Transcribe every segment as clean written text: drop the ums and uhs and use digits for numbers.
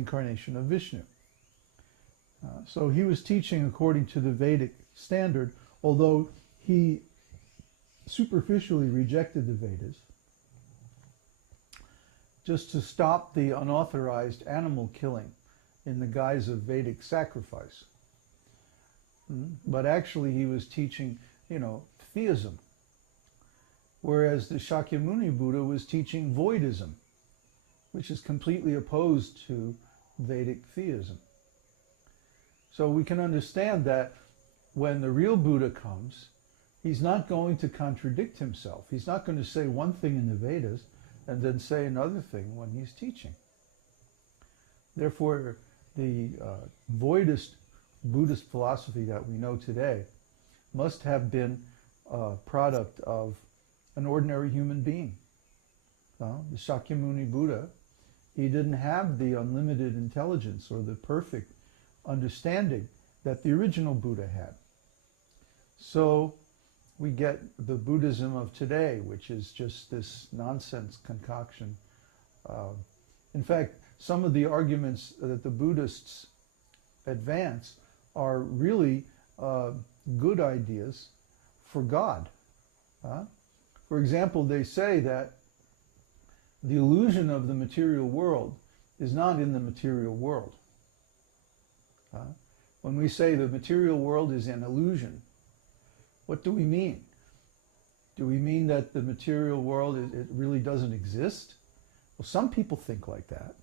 incarnation of Vishnu. So he was teaching according to the Vedic standard, although he superficially rejected the Vedas, just to stop the unauthorized animal killing in the guise of Vedic sacrifice. But actually he was teaching, theism, whereas the Shakyamuni Buddha was teaching voidism, which is completely opposed to Vedic theism. So we can understand that when the real Buddha comes, he's not going to contradict himself. He's not going to say one thing in the Vedas and then say another thing when he's teaching. Therefore, the voidist Buddhist philosophy that we know today must have been a product of an ordinary human being. The Shakyamuni Buddha, he didn't have the unlimited intelligence or the perfect understanding that the original Buddha had. So we get the Buddhism of today, which is just this nonsense concoction. In fact, some of the arguments that the Buddhists advance are really good ideas for God. For example, they say that the illusion of the material world is not in the material world. When we say the material world is an illusion, what do we mean? Do we mean that the material world, it really doesn't exist? Well, some people think like that,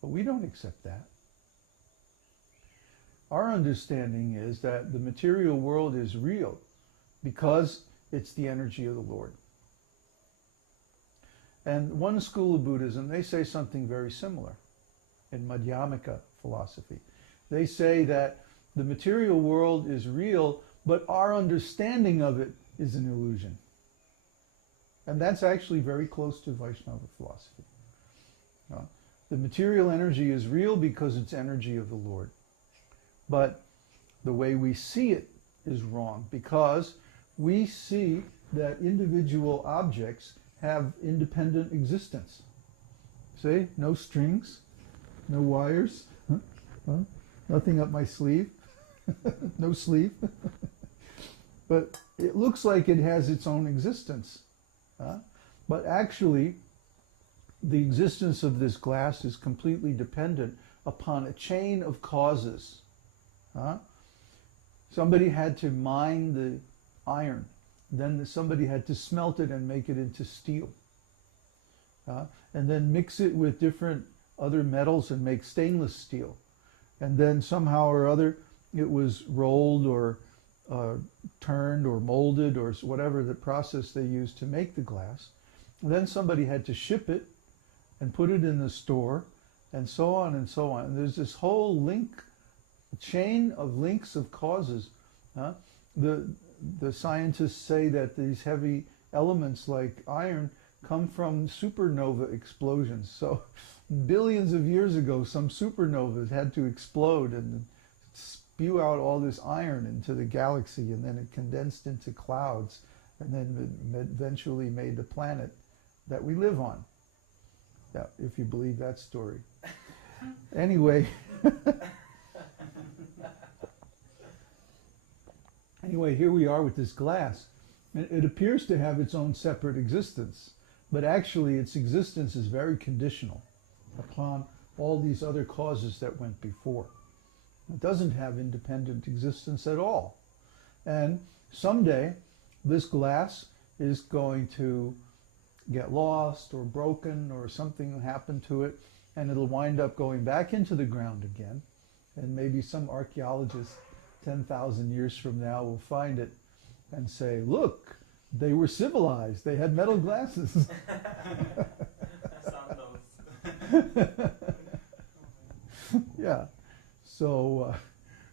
but we don't accept that. Our understanding is that the material world is real because it's the energy of the Lord. And one school of Buddhism, they say something very similar in Madhyamika philosophy. They say that the material world is real, but our understanding of it is an illusion. And that's actually very close to Vaishnava philosophy. The material energy is real because it's energy of the Lord. But the way we see it is wrong because we see that individual objects have independent existence. See, no strings, no wires, nothing up my sleeve, no sleeve. But it looks like it has its own existence. But actually, the existence of this glass is completely dependent upon a chain of causes. Somebody had to mine the iron. Then somebody had to smelt it and make it into steel. And then mix it with different other metals and make stainless steel. And then somehow or other it was rolled or turned or molded or whatever the process they used to make the glass. And then somebody had to ship it and put it in the store and so on and so on. And there's this whole chain of links of causes. The scientists say that these heavy elements like iron come from supernova explosions. So billions of years ago, some supernovas had to explode and spew out all this iron into the galaxy, and then it condensed into clouds, and then eventually made the planet that we live on. Yeah, if you believe that story. Anyway. Anyway, here we are with this glass. It appears to have its own separate existence, but actually its existence is very conditional upon all these other causes that went before. It doesn't have independent existence at all. And someday, this glass is going to get lost or broken or something will happen to it, and it'll wind up going back into the ground again. And maybe some archaeologist 10,000 years from now will find it and say, look, they were civilized. They had metal glasses. Yeah. So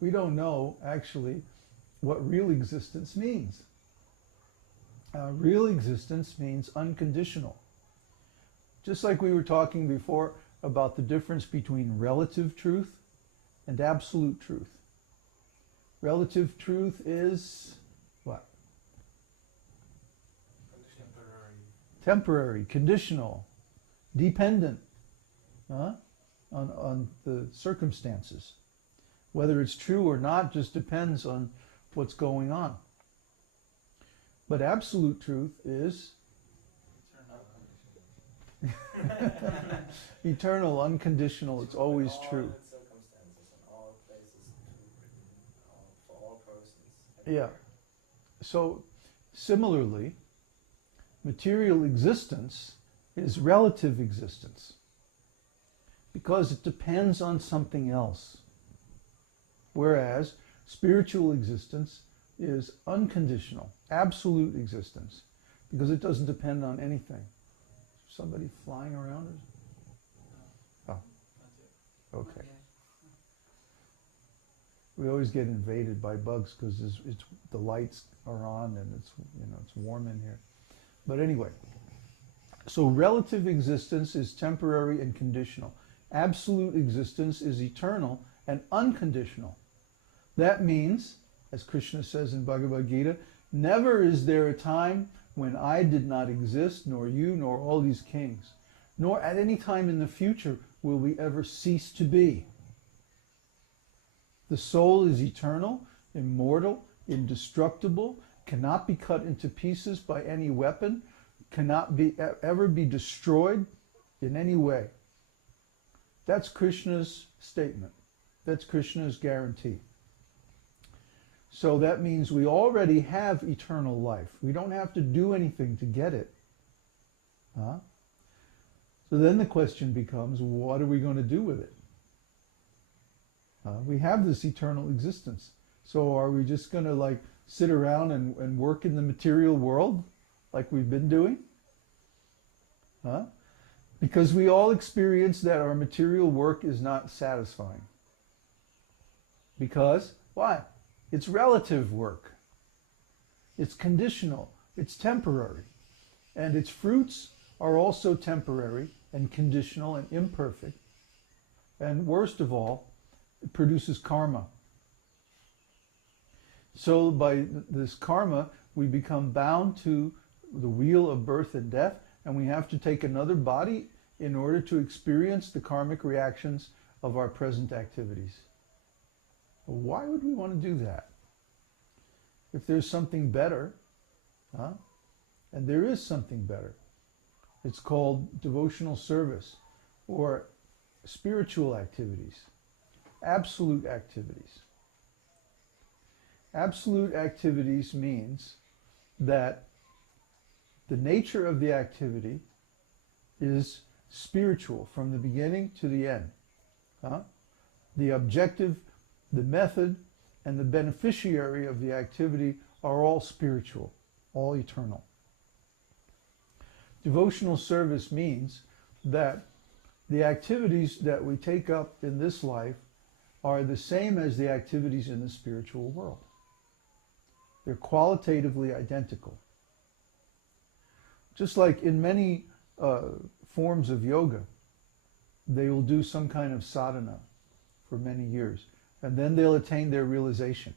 we don't know actually what real existence means. Real existence means unconditional. Just like we were talking before about the difference between relative truth and absolute truth. Relative truth is what? Temporary, conditional, dependent. on the circumstances. Whether it's true or not just depends on what's going on. But absolute truth is eternal, unconditional. It's always true. Circumstances in all places, for all persons. Yeah. So, similarly, material existence is relative existence because it depends on something else. Whereas spiritual existence is unconditional, absolute existence, because it doesn't depend on anything. Somebody flying around? Oh, okay. We always get invaded by bugs because the lights are on and it's warm in here. But anyway, so relative existence is temporary and conditional. Absolute existence is eternal and unconditional. That means, as Krishna says in Bhagavad Gita, never is there a time when I did not exist, nor you, nor all these kings, nor at any time in the future will we ever cease to be. The soul is eternal, immortal, indestructible, cannot be cut into pieces by any weapon, cannot ever be destroyed in any way. That's Krishna's statement. That's Krishna's guarantee. So that means we already have eternal life. We don't have to do anything to get it. So then the question becomes, what are we going to do with it? We have this eternal existence. So are we just going to sit around and work in the material world like we've been doing? Because we all experience that our material work is not satisfying. Because, why? It's relative work. It's conditional. It's temporary. And its fruits are also temporary and conditional and imperfect. And worst of all, it produces karma. So by this karma, we become bound to the wheel of birth and death, and we have to take another body in order to experience the karmic reactions of our present activities. Why would we want to do that? If there's something better, and there is something better, it's called devotional service or spiritual activities, absolute activities. Absolute activities means that the nature of the activity is spiritual from the beginning to the end. The objective, the method, and the beneficiary of the activity are all spiritual, all eternal. Devotional service means that the activities that we take up in this life are the same as the activities in the spiritual world. They're qualitatively identical. Just like in many forms of yoga, they will do some kind of sadhana for many years, and then they'll attain their realization.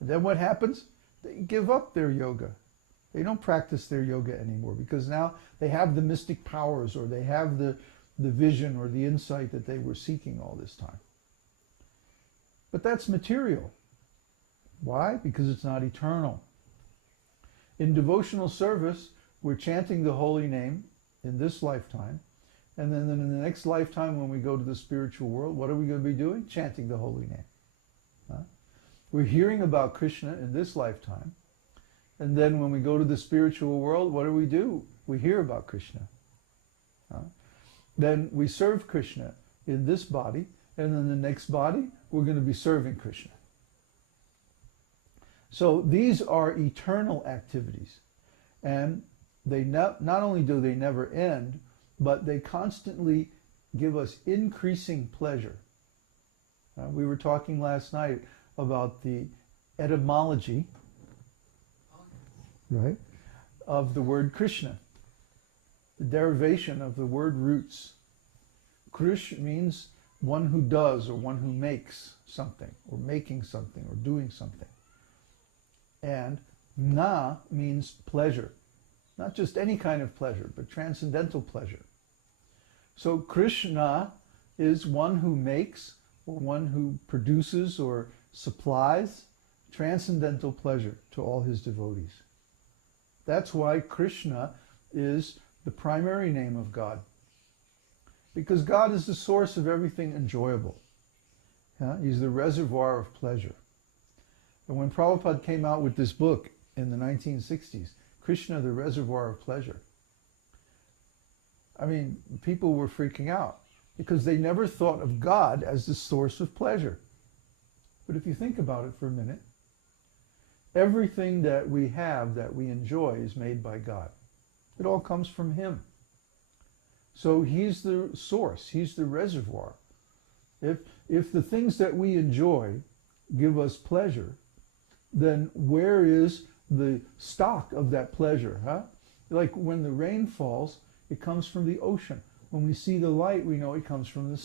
And then what happens? They give up their yoga. They don't practice their yoga anymore because now they have the mystic powers, or they have the vision or the insight that they were seeking all this time. But that's material. Why? Because it's not eternal. In devotional service, we're chanting the holy name in this lifetime, and then in the next lifetime when we go to the spiritual world, what are we going to be doing? Chanting the holy name. We're hearing about Krishna in this lifetime, and then when we go to the spiritual world, what do? We hear about Krishna. Then we serve Krishna in this body, and in the next body, we're going to be serving Krishna. So these are eternal activities, and they not only do they never end, but they constantly give us increasing pleasure. We were talking last night about the etymology, right, of the word Krishna, the derivation of the word roots. Krish means one who does, or one who makes something, or making something, or doing something. And na means pleasure. Not just any kind of pleasure, but transcendental pleasure. So Krishna is one who makes, or one who produces or supplies transcendental pleasure to all his devotees. That's why Krishna is the primary name of God. Because God is the source of everything enjoyable. Yeah? He's the reservoir of pleasure. And when Prabhupada came out with this book in the 1960s, Krishna, the Reservoir of Pleasure, I mean, people were freaking out because they never thought of God as the source of pleasure. But if you think about it for a minute, everything that we have, that we enjoy, is made by God. It all comes from Him. So He's the source. He's the reservoir. If the things that we enjoy give us pleasure, then where is the stock of that pleasure? Huh? Like when the rain falls, it comes from the ocean. When we see the light, we know it comes from the